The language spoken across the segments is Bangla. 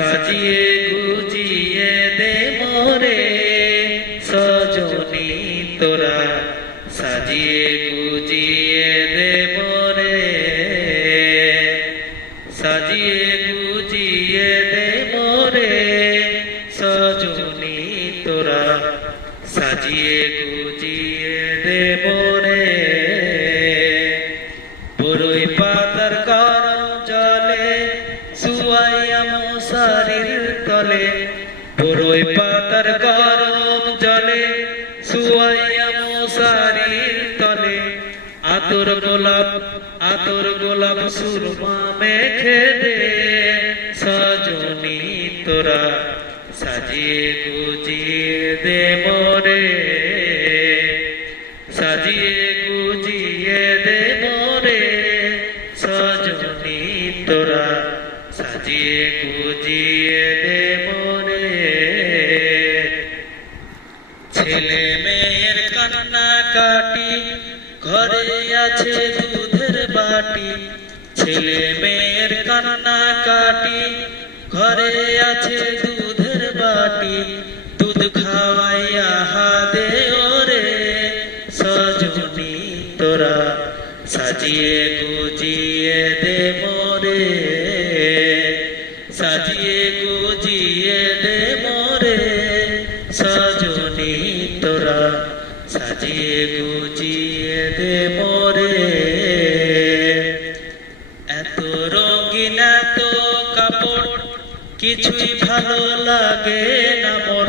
সাজিয়ে গুজিয়ে দে মোরে সজনী তোরা, সাজিয়ে গুজিয়ে দে মোরে, সাজিয়ে গুজিয়ে দে মোরে সজনী তোরা, সাজিয়ে গুজিয়ে দে মোরে। বরই পাতার গরম জলে শুয়াইয়া মশারির তলে, বরই পাতার গরম জলে শুয়াইয়া মশারির তলে, আতর গোলাপ সুরমা মেখে দে সজনী তোরা, সাজিয়ে গুজিয়ে দে মোরে, সাজিয়ে গুজিয়ে দে মোরে সজনী তোরা, সাজিয়ে গুজিয়ে দে মোরে। ছেলে মেয়ের কান্না কাটি ঘরে আছে দুধের বাটি, ছেলে মেয়ের কান্না কাটি ঘরে আছে দুধের বাটি, দুধ খাওয়াইয়া হাদে ওরে সজনী তোরা, সাজিয়ে গুজিয়ে দে মোরে, সাজিয়ে গুজিয়ে দে মোরে সজনী তোরা, সাজিয়ে গুজিয়ে দে মোরে। এত রঙিন এত কাপড় কিছুই ভালো লাগে না মোর,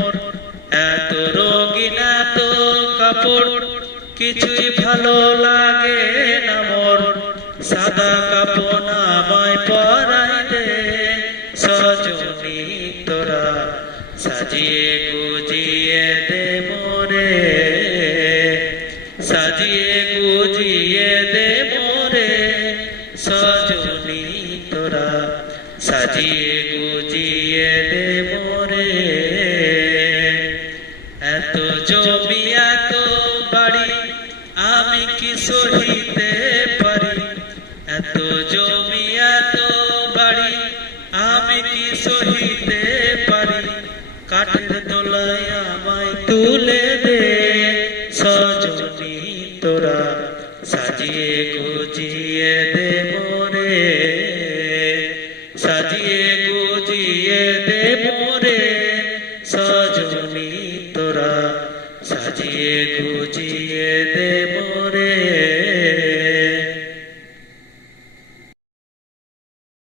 এত রঙিন এত কাপড় কিছুই ভালো লাগে না মোর, সাদা কাপড় আমায় পরাই দে সজনী তোরা, সাজিয়ে গুজিয়ে দে মোরে, সাজিয়ে গুজিয়ে দে মোরে সজনী তোরা, সাজিয়ে গুজিয়ে দে মোরে। এত জমি এত বাড়ি আমি কি সহিতে পারি, এত জমি এত বাড়ি আমি কি সহিতে পারি, কাঠের তলায় আমায় তুলে দে সজনী তোরা, সাজিয়ে গুজিয়ে দে মোরে, সাজিয়ে